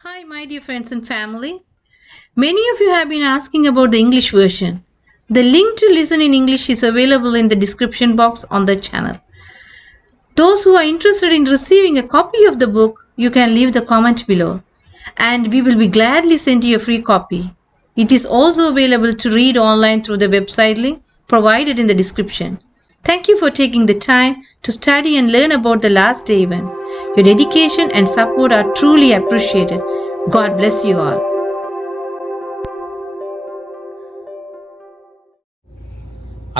Hi, my dear friends and family. Many of you have been asking about the English version. The link to listen in English is available in the description box on the channel. Those who are interested in receiving a copy of the book, you can leave the comment below, and we will be gladly send you a free copy. It is also available to read online through the website link provided in the description. Thank you for taking the time to study and learn about the last day event. Your dedication and support are truly appreciated. God bless you all.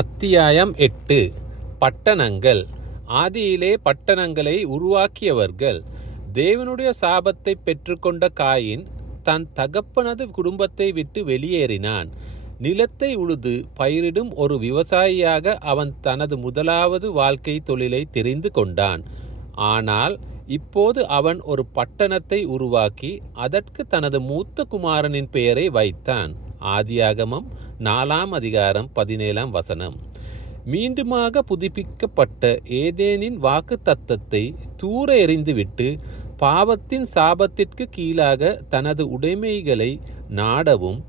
அத்தியாயம் 8. பட்டணங்கள். ஆதியிலே பட்டணங்களை உருவாக்கியவர்கள். தேவனுடைய சாபத்தை பெற்றுக்கொண்ட coin தன் தகப்பனது குடும்பத்தை விட்டு வெளியேறினான். நிலத்தை உழுது பயிரிடும் ஒரு விவசாயியாக அவன் தனது முதலாவது வாழ்க்கை தொழிலை தெரிந்து கொண்டான். ஆனால் இப்போது அவன் ஒரு பட்டணத்தை உருவாக்கி அதற்கு தனது மூத்த குமாரனின் பெயரை வைத்தான். ஆதியாகமம் 4 அதிகாரம் 17 மீண்டுமாக புதுப்பிக்கப்பட்ட ஏதேனின் வாக்கு தத்தத்தை தூர எறிந்துவிட்டு பாவத்தின் சாபத்திற்கு கீழாக தனது உடைமைகளை நாடவும்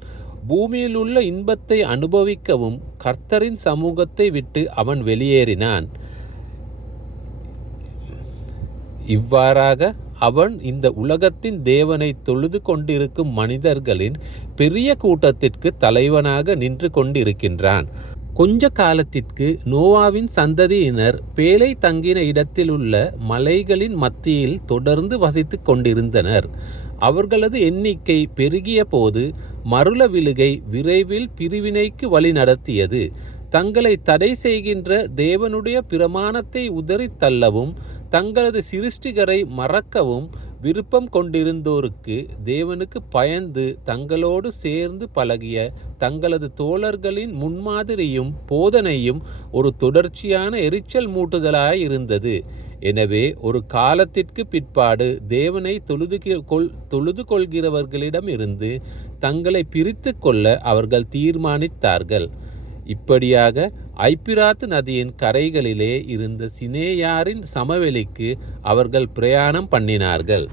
பூமியிலுள்ள இன்பத்தை அனுபவிக்கவும் கர்த்தரின் சமூகத்தை விட்டு அவன் வெளியேறினான். இவ்வாறாக அவன் இந்த உலகத்தின் தேவனை தொழுது கொண்டிருக்கும் மனிதர்களின் பெரிய கூட்டத்திற்கு தலைவனாக நின்று கொண்டிருக்கின்றான். கொஞ்ச காலத்திற்கு நோவாவின் சந்ததியினர் பேலை தங்கின இடத்திலுள்ள மலைகளின் மத்தியில் தொடர்ந்து வசித்து கொண்டிருந்தனர். அவர்களது எண்ணிக்கை பெருகிய போது மருள விழுகை விரைவில் பிரிவினைக்கு வழி நடத்தியது. தங்களை தடை செய்கின்ற தேவனுடைய பிரமாணத்தை உதறித் தள்ளவும் தங்களது சிருஷ்டிகரை மறக்கவும் விருப்பம் கொண்டிருந்தோருக்கு தேவனுக்கு பயந்து தங்களோடு சேர்ந்து பழகிய தங்களது தோழர்களின் முன்மாதிரியும் போதனையும் ஒரு தொடர்ச்சியான எரிச்சல் மூட்டுதலாயிருந்தது. எனவே ஒரு காலத்திற்கு பிற்பாடு தேவனை தொழுது கொள்கிறவர்களிடமிருந்து தங்களை பிரித்து கொள்ள அவர்கள் தீர்மானித்தார்கள். இப்படியாக ஐப்பிராத்து நதியின் கரைகளிலே இருந்த சினேயாரின் சமவெளிக்கு அவர்கள் பிரயாணம் பண்ணினார்கள்.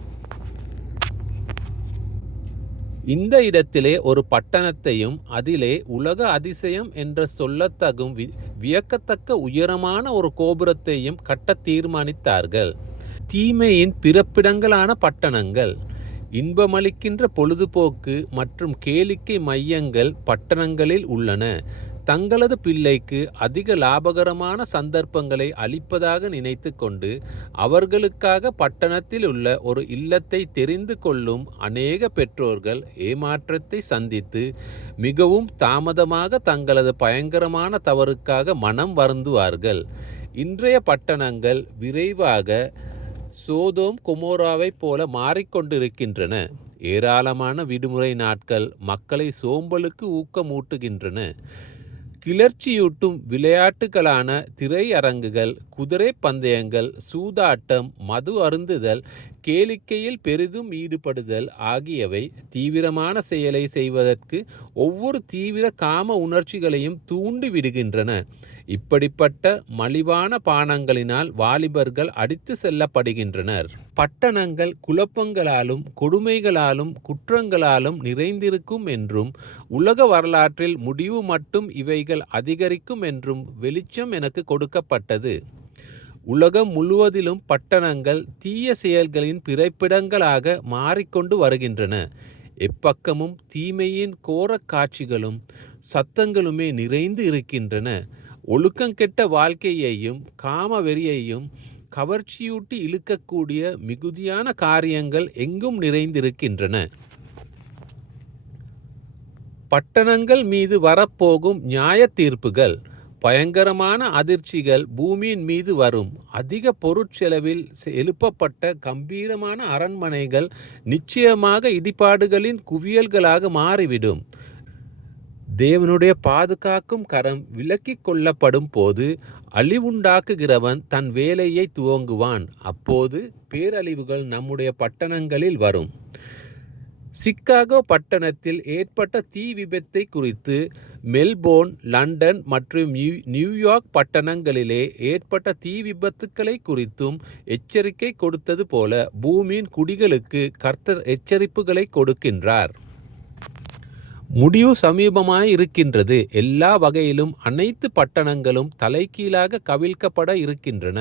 இந்த இடத்திலே ஒரு பட்டணத்தையும் அதிலே உலக அதிசயம் என்ற சொல்லத்தகும் வியக்கத்தக்க உயரமான ஒரு கோபுரத்தையும் கட்ட தீர்மானித்தார்கள். தீமையின் பிறப்பிடங்களான பட்டணங்கள். இன்பமளிக்கின்ற பொழுதுபோக்கு மற்றும் கேளிக்கை மையங்கள் பட்டணங்களில் உள்ளன. தங்களது பிள்ளைக்கு அதிக லாபகரமான சந்தர்ப்பங்களை அளிப்பதாக நினைத்து கொண்டு அவர்களுக்காக பட்டணத்தில் உள்ள ஒரு இல்லத்தை தெரிந்து கொள்ளும் அநேக பெற்றோர்கள் ஏமாற்றத்தை சந்தித்து மிகவும் தாமதமாக தங்களது பயங்கரமான தவறுக்காக மனம் வருந்துவார்கள். இன்றைய பட்டணங்கள் விரைவாக சோதோம் கொமோராவை போல மாறிக்கொண்டிருக்கின்றன. ஏராளமான விடுமுறை நாட்கள் மக்களை சோம்பலுக்கு ஊக்கமூட்டுகின்றன. கிளர்ச்சியூட்டும் விளையாட்டுகளான திரையரங்குகள், குதிரை பந்தயங்கள், சூதாட்டம், மது அருந்துதல், கேளிக்கையில் பெரிதும் ஈடுபடுதல் ஆகியவை தீவிரமான செயலை செய்வதற்கு ஒவ்வொரு தீவிர காம உணர்ச்சிகளையும் தூண்டி விடுகின்றன. இப்படிப்பட்ட மலிவான பானங்களினால் வாலிபர்கள் அடித்து செல்லப்படுகின்றனர். பட்டணங்கள் குழப்பங்களாலும் கொடுமைகளாலும் குற்றங்களாலும் நிறைந்திருக்கும் என்றும் உலக வரலாற்றில் முடிவு மட்டும் இவைகள் அதிகரிக்கும் என்றும் வெளிச்சம் எனக்கு கொடுக்கப்பட்டது. உலகம் முழுவதிலும் பட்டணங்கள் தீய செயல்களின் பிறப்பிடங்களாக மாறிக்கொண்டு வருகின்றன. எப்பக்கமும் தீமையின் கோரக் காட்சிகளும் சத்தங்களுமே நிறைந்து இருக்கின்றன. ஒழுக்கங்கெட்ட வாழ்க்கையையும் காம வெறியையும் கவர்ச்சியூட்டி இழுக்கக்கூடிய மிகுதியான காரியங்கள் எங்கும் நிறைந்திருக்கின்றன. பட்டணங்கள் மீது வரப்போகும் நியாய தீர்ப்புகள். பயங்கரமான அதிர்ச்சிகள் பூமியின் மீது வரும். அதிக பொருட்செலவில் எழுப்பப்பட்ட கம்பீரமான அரண்மனைகள் நிச்சயமாக இடிபாடுகளின் குவியல்களாக மாறிவிடும். தேவனுடைய பாதுகாக்கும் கரம் விலக்கிக் கொள்ளப்படும் போது அழிவுண்டாக்குகிறவன் தன் வேலையை துவங்குவான். அப்போது பேரழிவுகள் நம்முடைய பட்டணங்களில் வரும். சிக்காகோ பட்டணத்தில் ஏற்பட்ட தீ விபத்தை குறித்து மெல்போர்ன், லண்டன் மற்றும் நியூயார்க் பட்டணங்களிலே ஏற்பட்ட தீ விபத்துக்களை குறித்தும் எச்சரிக்கை கொடுத்தது போல பூமியின் குடிகளுக்கு கர்த்தர் எச்சரிப்புகளை கொடுக்கின்றார். முடிவு சமீபமாய் இருக்கின்றது. எல்லா வகையிலும் அனைத்து பட்டணங்களும் தலைகீழாக கவிழ்க்கப்பட இருக்கின்றன.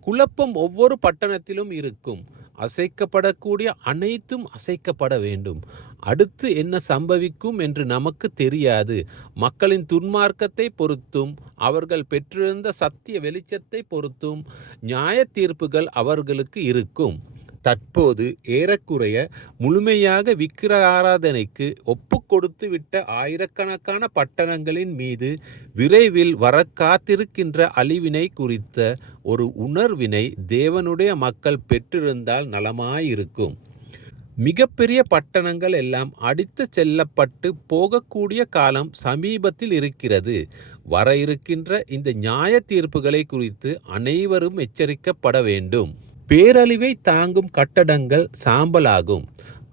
குழப்பம் ஒவ்வொரு பட்டணத்திலும் இருக்கும். அசைக்கப்படக்கூடிய அனைத்தும் அசைக்கப்பட வேண்டும். அடுத்து என்ன சம்பவிக்கும் என்று நமக்கு தெரியாது. மக்களின் துன்மார்க்கத்தை பொறுத்தும் அவர்கள் பெற்றிருந்த சத்திய வெளிச்சத்தை பொறுத்தும் நியாய தீர்ப்புகள் அவர்களுக்கு இருக்கும். தற்போது ஏறக்குறைய முழுமையாக விக்கிர ஆராதனைக்கு ஒப்பு கொடுத்து விட்ட ஆயிரக்கணக்கான பட்டணங்களின் மீது விரைவில் வர காத்திருக்கின்ற அழிவினை குறித்த ஒரு உணர்வினை தேவனுடைய மக்கள் பெற்றிருந்தால் நலமாயிருக்கும். மிகப்பெரிய பட்டணங்கள் எல்லாம் அடித்து செல்லப்பட்டு போகக்கூடிய காலம் சமீபத்தில் இருக்கிறது. வர இருக்கின்ற இந்த நியாய தீர்ப்புகளை குறித்து அனைவரும் எச்சரிக்கப்பட வேண்டும். பேரழிவை தாங்கும் கட்டடங்கள் சாம்பலாகும்.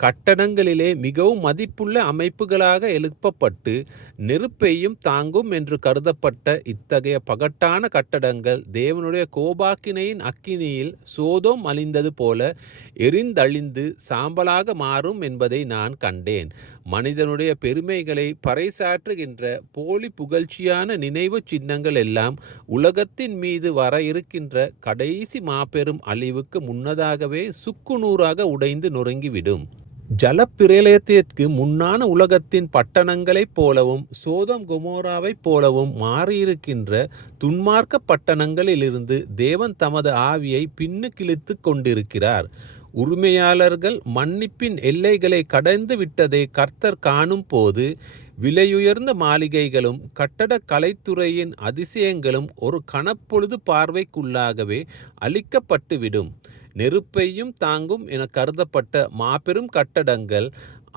கட்டடங்களிலே மிகவும் மதிப்புள்ள அமைப்புகளாக எழுப்பப்பட்டு நெருப்பையும் தாங்கும் என்று கருதப்பட்ட இத்தகைய பகட்டான கட்டடங்கள் தேவனுடைய கோபாக்கினையின் அக்கினியில் சோதோம் அழிந்தது போல எரிந்தழிந்து சாம்பலாக மாறும் என்பதை நான் கண்டேன். மனிதனுடைய பெருமைகளை பறைசாற்றுகின்ற போலி புகழ்ச்சியான நினைவு சின்னங்கள் எல்லாம் உலகத்தின் மீது வர இருக்கின்ற கடைசி மாபெரும் அழிவுக்கு முன்னதாகவே சுக்குநூறாக உடைந்து நொறுங்கிவிடும். ஜலப்பிரளயத்திற்கு முன்னான உலகத்தின் பட்டணங்களைப் போலவும் சோதம் கொமோராவைப் போலவும் மாறியிருக்கின்ற துன்மார்க்க பட்டணங்களிலிருந்து தேவன் தமது ஆவியை பின்னுக்கிழித்து கொண்டிருக்கிறார். உரிமையாளர்கள் மன்னிப்பின் எல்லைகளை கடந்து விட்டதை கர்த்தர் காணும் போது விலையுயர்ந்த மாளிகைகளும் கட்டட கலைத்துறையின் அதிசயங்களும் ஒரு கணப்பொழுது பார்வைக்குள்ளாகவே அழிக்கப்பட்டுவிடும். நெருப்பையும் தாங்கும் என கருதப்பட்ட மாபெரும் கட்டடங்கள்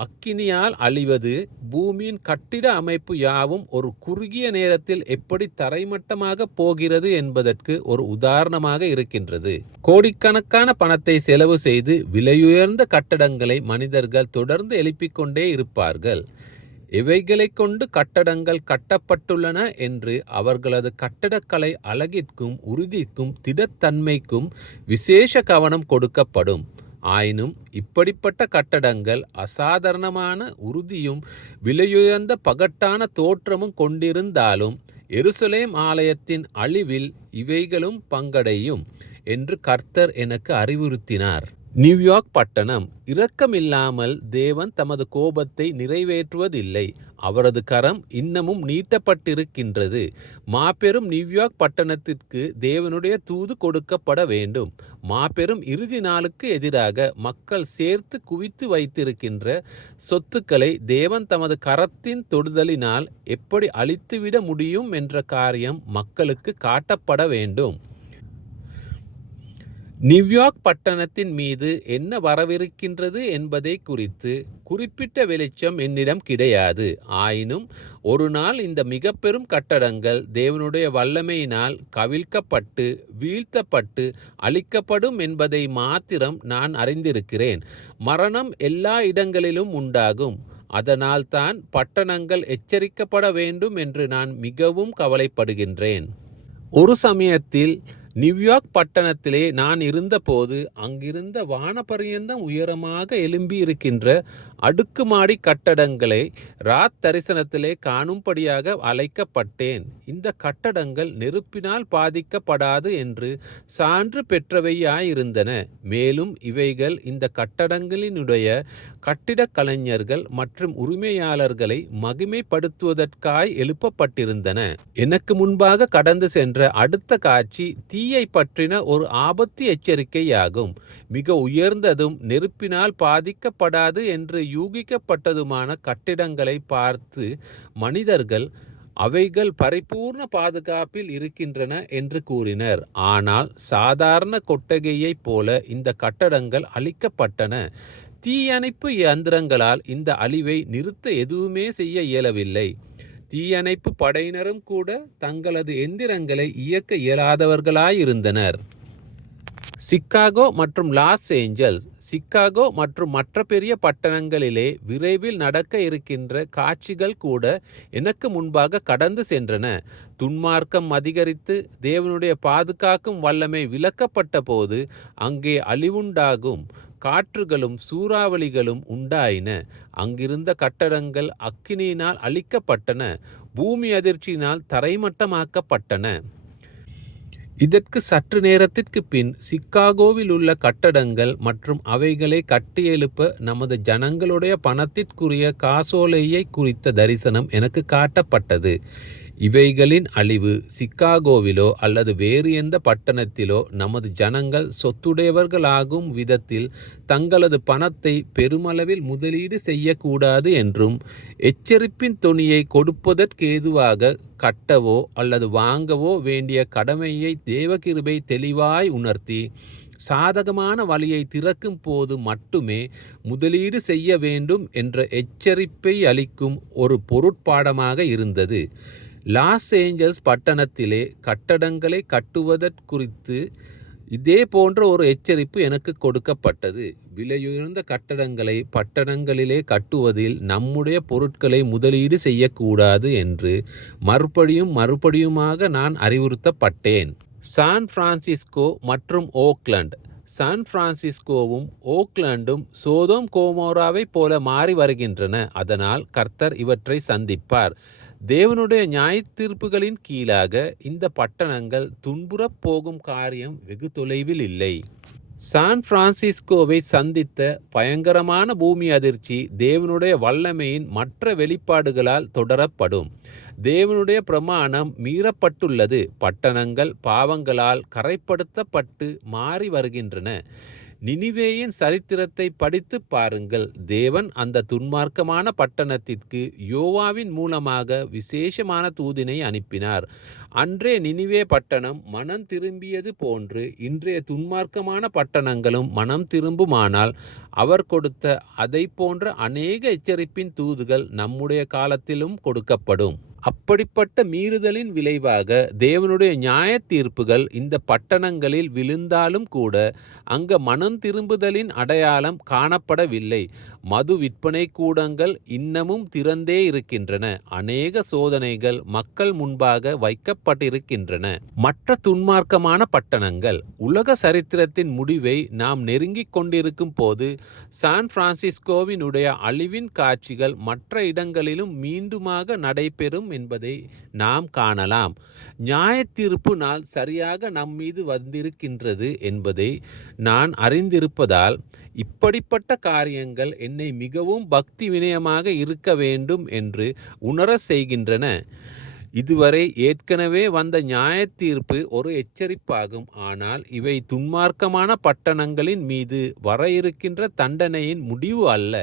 அக்கினியால் அழிவது பூமியின் கட்டிட அமைப்பு யாவும் ஒரு குறுகிய நேரத்தில் எப்படி தரைமட்டமாக போகிறது என்பதற்கு ஒரு உதாரணமாக இருக்கின்றது. கோடிக்கணக்கான பணத்தை செலவு செய்து விலையுயர்ந்த கட்டடங்களை மனிதர்கள் தொடர்ந்து எழுப்பிக் கொண்டே இருப்பார்கள். எவைகளை கொண்டு கட்டடங்கள் கட்டப்பட்டுள்ளன என்று அவர்களது கட்டடக்கலை அழகிற்கும் உறுதிக்கும் திடத்தன்மைக்கும் விசேஷ கவனம் கொடுக்கப்படும். ஆயினும் இப்படிப்பட்ட கட்டடங்கள் அசாதாரணமான உறுதியும் விலையுயர்ந்த பகட்டான தோற்றமும் கொண்டிருந்தாலும் எருசலேம் ஆலயத்தின் அழிவில் இவைகளும் பங்கடையும் என்று கர்த்தர் எனக்கு அறிவுறுத்தினார். நியூயார்க் பட்டணம் இரக்கமில்லாமல் தேவன் தமது கோபத்தை நிறைவேற்றுவதில்லை. அவரது கரம் இன்னமும் நீட்டப்பட்டிருக்கின்றது. மாபெரும் நியூயார்க் பட்டணத்திற்கு தேவனுடைய தூது கொடுக்கப்பட வேண்டும். மாபெரும் இறுதி நாளுக்கு எதிராக மக்கள் சேர்த்து குவித்து வைத்திருக்கின்ற சொத்துக்களை தேவன் தமது கரத்தின் தொடுதலினால் எப்படி அழித்துவிட முடியும் என்ற காரியம் மக்களுக்கு காட்டப்பட வேண்டும். நியூயார்க் பட்டணத்தின் மீது என்ன வரவிருக்கின்றது என்பதை குறித்து குறிப்பிட்ட வெளிச்சம் என்னிடம் கிடையாது. ஆயினும் ஒரு நாள் இந்த மிக பெரும் கட்டடங்கள் தேவனுடைய வல்லமையினால் கவிழ்க்கப்பட்டு வீழ்த்தப்பட்டு அழிக்கப்படும் என்பதை மாத்திரம் நான் அறிந்திருக்கிறேன். மரணம் எல்லா இடங்களிலும் உண்டாகும். அதனால்தான் பட்டணங்கள் எச்சரிக்கப்பட வேண்டும் என்று நான் மிகவும் கவலைப்படுகின்றேன். ஒரு சமயத்தில் நியூயார்க் பட்டணத்திலே நான் இருந்தபோது அங்கிருந்த வானபரியந்தம் உயரமாக எழும்பி இருக்கின்ற அடுக்குமாடி கட்டடங்களை ராத் தரிசனத்திலே காணும்படியாக அழைக்கப்பட்டேன். இந்த கட்டடங்கள் நெருப்பினால் பாதிக்கப்படாது என்று சான்று பெற்றவையாயிருந்தன. மேலும் இவைகள் இந்த கட்டடங்களினுடைய கட்டிடக் கலைஞர்கள் மற்றும் உரிமையாளர்களை மகிமைப்படுத்துவதற்காய் எழுப்பப்பட்டிருந்தன. எனக்கு முன்பாக கடந்து சென்ற அடுத்த காட்சி தீயை பற்றின ஒரு ஆபத்து எச்சரிக்கையாகும். மிக உயர்ந்ததும் நெருப்பினால் பாதிக்கப்படாது என்று யூகிக்கப்பட்டதுமான கட்டிடங்களை பார்த்து மனிதர்கள் அவைகள் பரிபூர்ண பாதுகாப்பில் இருக்கின்றன என்று கூறினர். ஆனால் சாதாரண கொட்டகையைப் போல இந்த கட்டடங்கள் அழிக்கப்பட்டன. தீயணைப்பு இயந்திரங்களால் இந்த அழிவை நிறுத்த எதுவுமே செய்ய இயலவில்லை. தீயணைப்பு படையினரும் கூட தங்களது எந்திரங்களை இயக்க இயலாதவர்களாயிருந்தனர். சிக்காகோ மற்றும் லாஸ் ஏஞ்சல்ஸ். சிக்காகோ மற்றும் மற்ற பெரிய பட்டணங்களிலே விரைவில் நடக்க இருக்கின்ற காட்சிகள் கூட எனக்கு முன்பாக கடந்து சென்றன. துன்மார்க்கம் அதிகரித்து தேவனுடைய பாதுகாக்கும் வல்லமை விலக்கப்பட்ட போது அங்கே அழிவுண்டாகும் காற்றுகளும் சூறாவளிகளும் உண்டாயின. அங்கிருந்த கட்டடங்கள் அக்கினியினால் அழிக்கப்பட்டன, பூமி அதிர்ச்சியினால் தரைமட்டமாக்கப்பட்டன. இதற்கு சற்று நேரத்திற்கு பின் சிக்காகோவில் உள்ள கட்டடங்கள் மற்றும் அவைகளை கட்டியெழுப்ப நமது ஜனங்களுடைய பணத்திற்குரிய காசோலையை குறித்த தரிசனம் எனக்கு காட்டப்பட்டது. இவைகளின் அழிவு சிக்காகோவிலோ அல்லது வேறு எந்த பட்டணத்திலோ நமது ஜனங்கள் சொத்துடையவர்களாகும் விதத்தில் தங்களது பணத்தை பெருமளவில் முதலீடு செய்யக்கூடாது என்றும், எச்சரிப்பின் தொனியை கொடுப்பதற்கேதுவாக கட்டவோ அல்லது வாங்கவோ வேண்டிய கடமையை தேவகிருபை தெளிவாய் உணர்த்தி சாதகமான வழியை திறக்கும் போது மட்டுமே முதலீடு செய்ய வேண்டும் என்ற எச்சரிப்பை அளிக்கும் ஒரு பொருட்பாடமாக இருந்தது. லாஸ் ஏஞ்சல்ஸ் பட்டணத்திலே கட்டடங்களை கட்டுவதற்குறித்து இதே போன்ற ஒரு எச்சரிப்பு எனக்கு கொடுக்கப்பட்டது. விலையுயர்ந்த கட்டடங்களை பட்டணங்களிலே கட்டுவதில் நம்முடைய பொருட்களை முதலீடு செய்யக்கூடாது என்று மறுபடியுமாக நான் அறிவுறுத்தப்பட்டேன். சான் பிரான்சிஸ்கோ மற்றும் ஓக்லண்ட். சான் பிரான்சிஸ்கோவும் ஓக்லாண்டும் சோதோம் கோமோராவை போல மாறி வருகின்றன. அதனால் கர்த்தர் இவற்றை சந்திப்பார். தேவனுடைய நியாயத்தீர்ப்புகளின் கீழாக இந்த பட்டணங்கள் துன்புறப் போகும் காரியம் வெகு தொலைவில் இல்லை. சான் பிரான்சிஸ்கோவை சந்தித்த பயங்கரமான பூமி அதிர்ச்சி தேவனுடைய வல்லமையின் மற்ற வெளிப்பாடுகளால் தொடரப்படும். தேவனுடைய பிரமாணம் மீறப்பட்டுள்ளது. பட்டணங்கள் பாவங்களால் கரைப்படுத்தப்பட்டு மாறி வருகின்றன. நினிவேயின் சரித்திரத்தை படித்து பாருங்கள். தேவன் அந்த துன்மார்க்கமான பட்டணத்திற்கு யோவாவின் மூலமாக விசேஷமான தூதினை அனுப்பினார். அன்றே நினிவே பட்டணம் மனம் திரும்பியது போன்று இன்றைய துன்மார்க்கமான பட்டணங்களும் மனம் திரும்புமானால் அவர் கொடுத்த அதை போன்ற அநேக எச்சரிப்பின் தூதுகள் நம்முடைய காலத்திலும் கொடுக்கப்படும். அப்படிப்பட்ட மீறுதலின் விளைவாக தேவனுடைய நியாய தீர்ப்புகள் இந்த பட்டணங்களில் விழுந்தாலும் கூட அங்கு மனம் திரும்புதலின் அடையாளம் காணப்படவில்லை. மது விற்பனை கூடங்கள் இன்னமும் திறந்தே இருக்கின்றன. அநேக சோதனைகள் மக்கள் முன்பாக வைக்கப்பட்டிருக்கின்றன. மற்ற துன்மார்க்கமான பட்டணங்கள். உலக சரித்திரத்தின் முடிவை நாம் நெருங்கிக் கொண்டிருக்கும் போது சான் பிரான்சிஸ்கோவினுடைய அழிவின் காட்சிகள் மற்ற இடங்களிலும் மீண்டுமாக நடைபெறும் என்பதை நாம் காணலாம். நியாய தீர்ப்பு நாள் சரியாக நம்மீது வந்திருக்கின்றது என்பதை நான் அறிந்திருப்பதால் இப்படிப்பட்ட காரியங்கள் என்னை மிகவும் பக்தி வினயமாக இருக்க வேண்டும் என்று உணர செய்கின்றன. இதுவரை ஏற்கனவே வந்த நியாய தீர்ப்பு ஒரு எச்சரிப்பாகும். ஆனால் இவை துன்மார்க்கமான பட்டணங்களின் மீது வர இருக்கின்ற தண்டனையின் முடிவு அல்ல.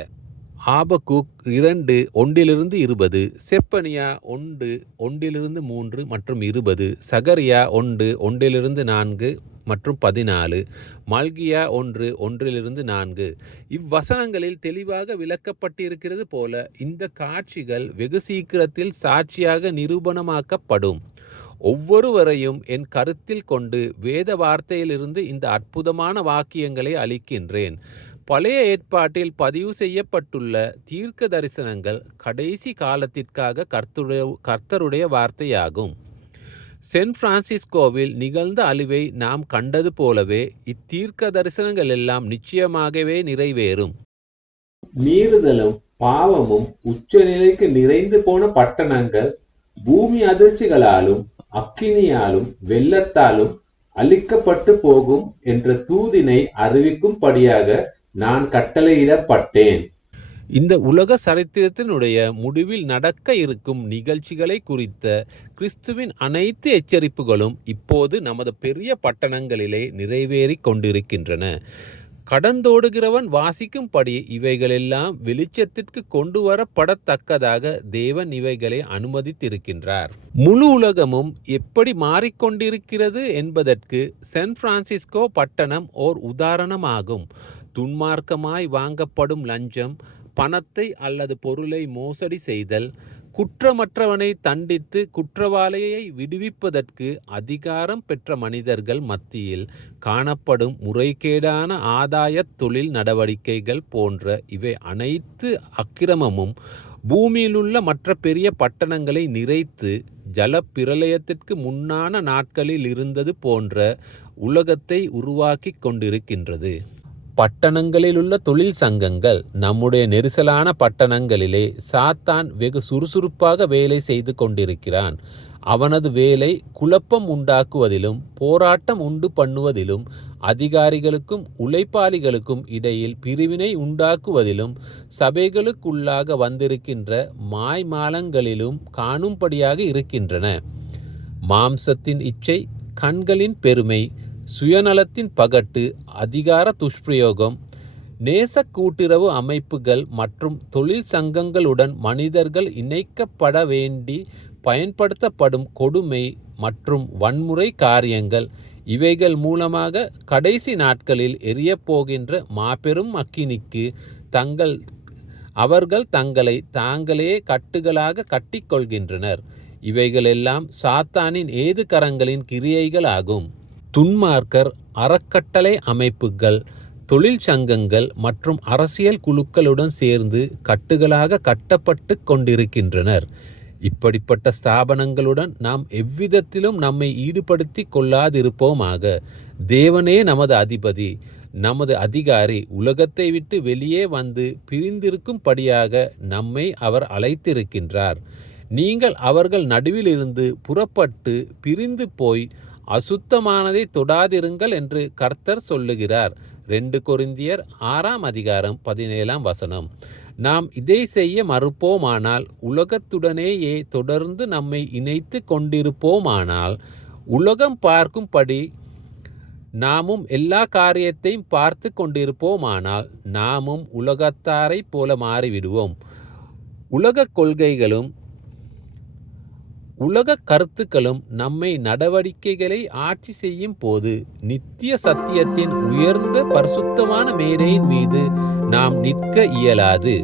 ஆபக்கூக் 2:1-20, செப்பனியா 1:1-3 மற்றும் 20, சகரியா 1:1-4 மற்றும் 14, மல்கியா 1:1-4. இவ்வசனங்களில் தெளிவாக விளக்கப்பட்டிருக்கிறது போல இந்த காட்சிகள் வெகு சீக்கிரத்தில் சாட்சியாக நிரூபணமாக்கப்படும். ஒவ்வொருவரையும் என் கருத்தில் கொண்டு வேத வார்த்தையிலிருந்து இந்த அற்புதமான வாக்கியங்களை அளிக்கின்றேன். பழைய ஏற்பாட்டில் பதிவு செய்யப்பட்டுள்ள தீர்க்க தரிசனங்கள் கடைசி காலத்திற்காக கர்த்தருடைய வார்த்தையாகும். சென் பிரான்சிஸ்கோவில் நிகழ்ந்த அழிவை நாம் கண்டது போலவே இத்தீர்க்க தரிசனங்கள் எல்லாம் நிச்சயமாகவே நிறைவேறும். மீறுதலும் பாவமும் உச்சநிலைக்கு நிறைந்து போன பட்டணங்கள் பூமி அதிர்ச்சிகளாலும் அக்கினியாலும் வெள்ளத்தாலும் அழிக்கப்பட்டு போகும் என்ற தூதினை அறிவிக்கும்படியாக நான் கட்டளையிடப்பட்டேன். இந்த உலக சரித்திரத்தினுடைய முடிவில் நடக்க இருக்கும் நிகழ்ச்சிகளை குறித்த கிறிஸ்துவின் அனைத்து எச்சரிப்புகளும் இப்போது நமது பெரிய பட்டணங்களிலே நிறைவேறி கொண்டிருக்கின்றன. கடந்தோடுகிறவன் வாசிக்கும்படி இவைகளெல்லாம் வெளிச்சத்திற்கு கொண்டு வரப்படத்தக்கதாக தேவன் இவைகளை அனுமதித்திருக்கின்றார். முழு உலகமும் எப்படி மாறிக்கொண்டிருக்கிறது என்பதற்கு சான் பிரான்சிஸ்கோ பட்டணம் ஓர் உதாரணமாகும். துன்மார்க்கமாய் வாங்கப்படும் லஞ்சம், பணத்தை அல்லது பொருளை மோசடி செய்தல், குற்றமற்றவனை தண்டித்து குற்றவாளியை விடுவிப்பதற்கு அதிகாரம் பெற்ற மனிதர்கள் மத்தியில் காணப்படும் முறைகேடான ஆதாயத் தொழில் நடவடிக்கைகள் போன்ற இவை அனைத்து அக்கிரமமும் பூமியிலுள்ள மற்ற பெரிய பட்டணங்களை நிறைத்து ஜலப்பிரளயத்திற்கு முன்னான நாட்களில் இருந்தது போன்ற உலகத்தை உருவாக்கி கொண்டிருக்கின்றது. பட்டணங்களிலுள்ள தொழில் சங்கங்கள் நம்முடைய நெரிசலான பட்டணங்களிலே சாத்தான் வெகு சுறுசுறுப்பாக வேலை செய்து கொண்டிருக்கிறான். அவனது வேலை குழப்பம் உண்டாக்குவதிலும் போராட்டம் உண்டு பண்ணுவதிலும் அதிகாரிகளுக்கும் உழைப்பாளிகளுக்கும் இடையில் பிரிவினை உண்டாக்குவதிலும் சபைகளுக்குள்ளாக வந்திருக்கின்ற மாய்மாலங்களிலும் காணும்படியாக இருக்கின்றன. மாம்சத்தின் இச்சை, கண்களின் பெருமை, சுயநலத்தின் பகட்டு, அதிகார துஷ்பிரயோகம், நேச கூட்டுறவு அமைப்புகள் மற்றும் தொழில் சங்கங்களுடன் மனிதர்கள் இணைக்கப்பட வேண்டி பயன்படுத்தப்படும் கொடுமை மற்றும் வன்முறை காரியங்கள், இவைகள் மூலமாக கடைசி நாட்களில் எரியப்போகின்ற மாபெரும் அக்கினிக்கு அவர்கள் தங்களை தாங்களே கட்டுகளாக கட்டிக்கொள்கின்றனர். இவைகளெல்லாம் சாத்தானின் ஏது கரங்களின் கிரியைகள் ஆகும். துன்மார்க்கர் அறக்கட்டளை அமைப்புகள், தொழில் சங்கங்கள் மற்றும் அரசியல் குழுக்களுடன் சேர்ந்து கட்டுகளாக கட்டப்பட்டு கொண்டிருக்கின்றனர். இப்படிப்பட்ட ஸ்தாபனங்களுடன் நாம் எவ்விதத்திலும் நம்மை ஈடுபடுத்தி கொள்ளாதிருப்போமாக. தேவனே நமது அதிபதி, நமது அதிகாரி. உலகத்தை விட்டு வெளியே வந்து பிரிந்திருக்கும்படியாக நம்மை அவர் அழைத்திருக்கின்றார். நீங்கள் அவர்கள் நடுவிலிருந்து புறப்பட்டு பிரிந்து போய் அசுத்தமானதை தொடாதிருங்கள் என்று கர்த்தர் சொல்லுகிறார். 2 கொரிந்தியர் 6:17. நாம் இதை செய்ய மறுப்போமானால், உலகத்துடனேயே தொடர்ந்து நம்மை இணைத்து கொண்டிருப்போமானால், உலகம் பார்க்கும்படி நாமும் எல்லா காரியத்தையும் பார்த்து கொண்டிருப்போமானால், நாமும் உலகத்தாரை போல மாறிவிடுவோம். உலக கொள்கைகளும் உலக கருத்துக்களும் நம்மை நடவடிக்கைகளை ஆட்சி செய்யும் போது நித்திய சத்தியத்தின் உயர்ந்த பரிசுத்தமான மேடையின் மீது நாம் நிற்க இயலாது.